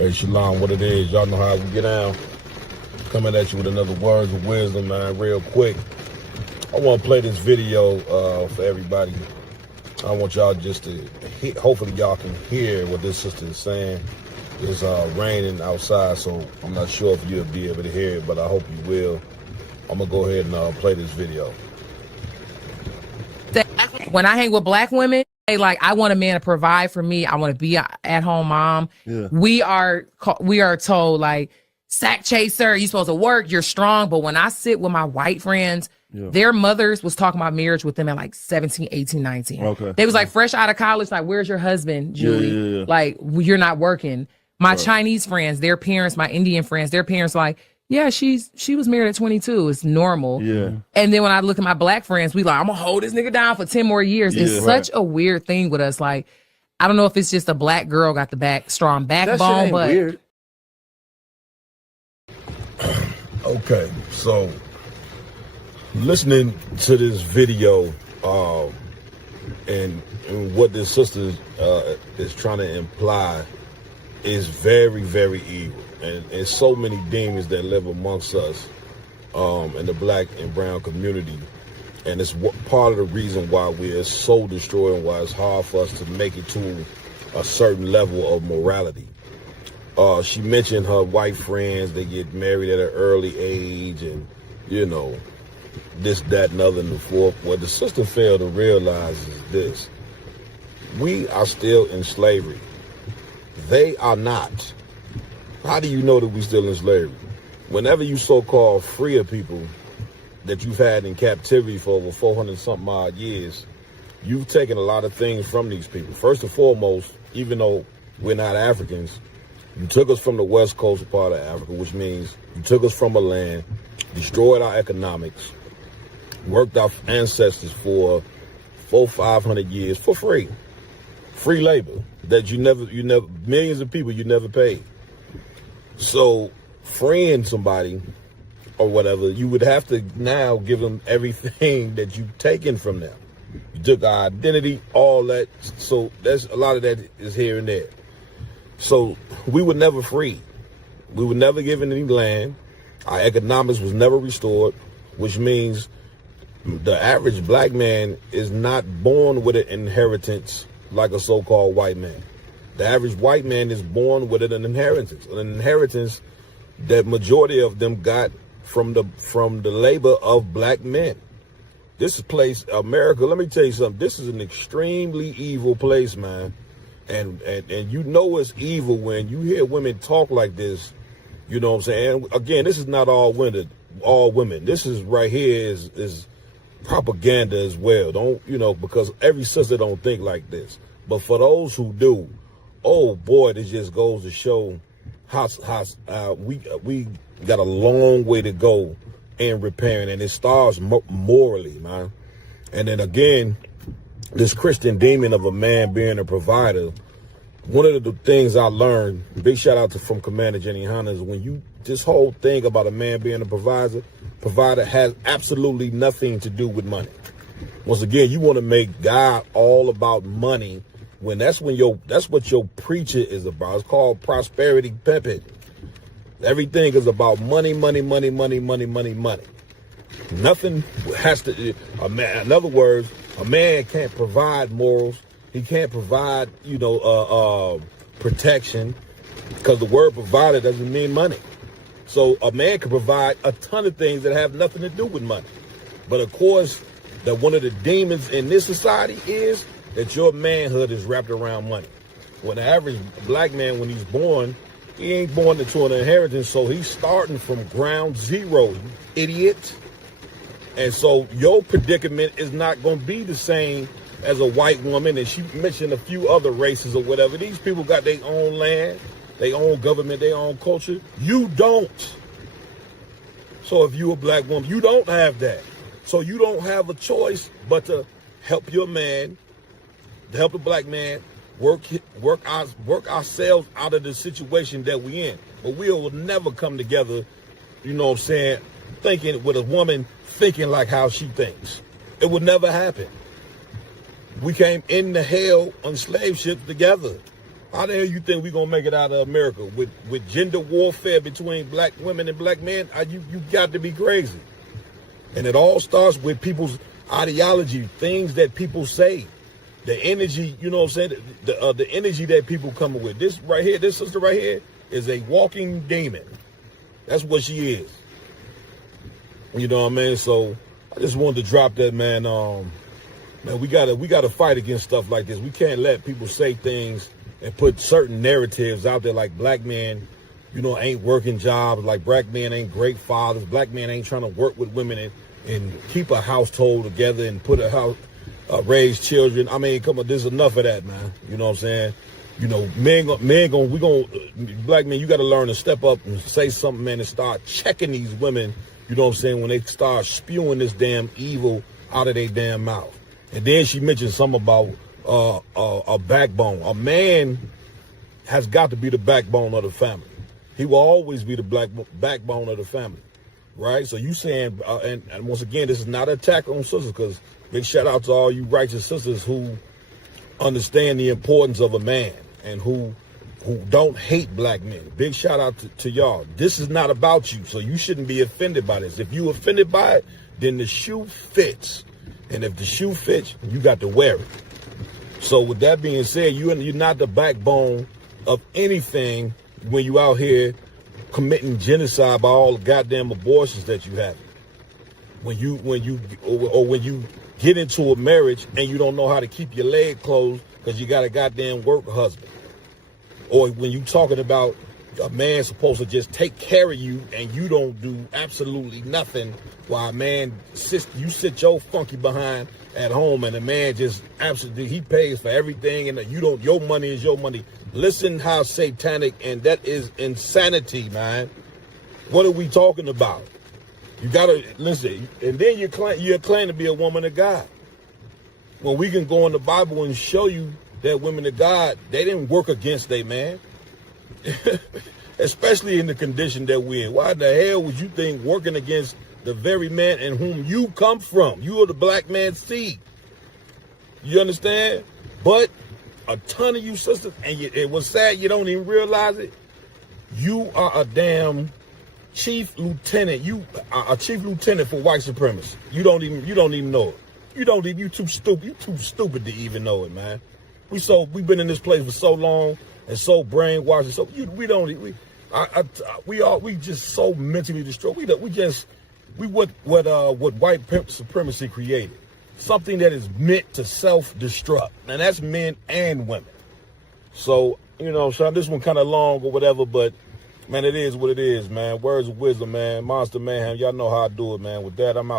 Hey, Shalom, what it is, y'all know how we get down. Coming at you with another words of wisdom, man, real quick. I want to play this video for everybody. I want y'all just to hear, hopefully y'all can hear what this sister is saying. It's raining outside, so I'm not sure if you'll be able to hear it, but I hope you will. I'm going to go ahead and play this video. When I hang with black women, they like, I want a man to provide for me. I want to be an at-home mom. Yeah. We are told, like, sack chaser, you're supposed to work, you're strong. But when I sit with my white friends, their mothers was talking about marriage with them at like 17, 18, 19. Okay. They was like fresh out of college, like, where's your husband, Julie? Like, you're not working. My Chinese friends, their parents, my Indian friends, their parents like, yeah, she was married at 22. It's normal. Yeah. And then when I look at my black friends, we like, I'm gonna hold this nigga down for 10 more years. Yeah, it's such a weird thing with us. Like, I don't know if it's just a black girl got the strong backbone, but weird. Okay, so listening to this video and what this sister is trying to imply is very, very evil. And so many demons that live amongst us in the black and brown community. And it's part of the reason why we're so destroyed and why it's hard for us to make it to a certain level of morality. She mentioned her white friends, they get married at an early age and, you know, this, that, and other and the fourth. What the sister failed to realize is this. We are still in slavery. They are not. How do you know that we still in slavery? Whenever you so-called free of people that you've had in captivity for over 400-something odd years, you've taken a lot of things from these people. First and foremost, even though we're not Africans, you took us from the west coast part of Africa, which means you took us from a land, destroyed our economics, worked our ancestors for 400-500 years for free. Free labor that you never, millions of people you never paid. So freeing somebody or whatever, you would have to now give them everything that you've taken from them. You took our identity, all that. So that's a lot of that is here and there. So we were never free. We were never given any land. Our economics was never restored, which means the average black man is not born with an inheritance like a so-called white man. The average white man is born with an inheritance that majority of them got from the labor of black men. This place, America, let me tell you something. This is an extremely evil place, man. And you know it's evil when you hear women talk like this. You know what I'm saying? Again, this is not all women. This is right here is propaganda as well. Don't, you know, because every sister don't think like this. But for those who do, oh boy, this just goes to show how we got a long way to go in repairing, and it starts morally, man. And then again, this Christian demon of a man being a provider. One of the things I learned, big shout out from Commander Jenny Hunter, is when this whole thing about a man being a provider has absolutely nothing to do with money. Once again, you want to make God all about money when that's what your preacher is about. It's called prosperity pimping. Everything is about money, money, money, money, money, money, money. Nothing has to, in other words, a man can't provide morals. He can't provide, protection, because the word provider doesn't mean money. So a man can provide a ton of things that have nothing to do with money. But of course, that one of the demons in this society is that your manhood is wrapped around money. When the average black man, when he's born, he ain't born into an inheritance, so he's starting from ground zero, you idiot. And so your predicament is not going to be the same as a white woman. And she mentioned a few other races or whatever. These people got their own land, their own government, their own culture. You don't. So if you a black woman, you don't have that. So you don't have a choice but to help your man, to help the black man work ourselves out of the situation that we in. But we will never come together, you know what I'm saying, thinking with a woman thinking like how she thinks. It would never happen. We came into hell on slave ships together. How the hell you think we gonna make it out of America with gender warfare between black women and black men? You got to be crazy. And it all starts with people's ideology, things that people say, the energy. You know what I'm saying? The energy that people come with. This right here, this sister right here, is a walking demon. That's what she is. You know what I mean? So I just wanted to drop that, man. Man, we gotta fight against stuff like this. We can't let people say things and put certain narratives out there like black men, you know, ain't working jobs, like black men ain't great fathers, black men ain't trying to work with women and keep a household together and put a house, raise children. I mean, come on, there's enough of that, man. You know what I'm saying? You know, black men, you got to learn to step up and say something, man, and start checking these women, you know what I'm saying, when they start spewing this damn evil out of their damn mouth. And then she mentioned something about a backbone. A man has got to be the backbone of the family. He will always be the backbone of the family, right? So you saying, and once again, this is not an attack on sisters, because big shout out to all you righteous sisters who understand the importance of a man and who don't hate black men. Big shout out to y'all. This is not about you, so you shouldn't be offended by this. If you offended by it, then the shoe fits. And if the shoe fits, you got to wear it. So with that being said, you're not the backbone of anything when you out here committing genocide by all the goddamn abortions that you have. When you get into a marriage and you don't know how to keep your leg closed because you got a goddamn work husband. Or when you talking about a man supposed to just take care of you and you don't do absolutely nothing while a man you sit your funky behind at home and the man just absolutely, he pays for everything and your money is your money. Listen how satanic, and that is insanity, man. What are we talking about? You gotta listen, and then you claim to be a woman of God. When we can go in the Bible and show you that women of God, they didn't work against their man. Especially in the condition that we're in. Why the hell would you think working against the very man in whom you come from? You are the black man's seed. You understand? But a ton of you sisters, and it was sad you don't even realize it, you are a damn chief lieutenant. You are a chief lieutenant for white supremacy. You don't even know it. You too stupid. You too stupid to even know it, man. We've been in this place for so long and so brainwashed, and so we just so mentally destroyed. What white supremacy created, something that is meant to self-destruct, and that's men and women. So so this one kind of long or whatever, but man, it is what it is, man. Words of wisdom, man. Monster Mayhem, y'all know how I do it, man. With that, I'm out.